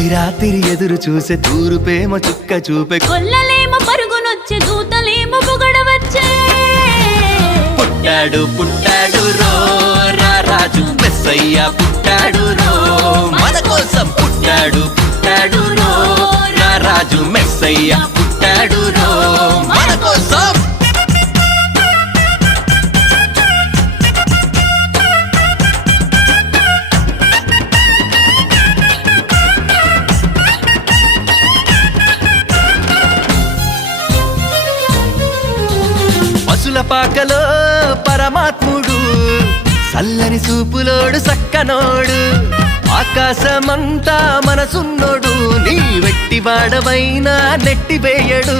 ప్రతి రాత్రి ఎదురు చూసే తూరుపేమ చుక్క చూపే కొల్లలేమో పరుగునొచ్చే దూతలేమో పొగడవచ్చే పుట్టాడు పుట్టాడు రో రా రాజు మెస్సయ్య పుట్టాడు రో మన కోసం పుట్టాడు పుట్టాడు రో రా రాజు మెస్సయ్య పుట్టాడు రో మన కోసం పశుల పాకలో పరమాత్ముడు చల్లని చూపులోడు సక్కనోడు ఆకాశమంతా మనసున్నోడు నీ వెట్టివాడవైనా నెట్టివేయడు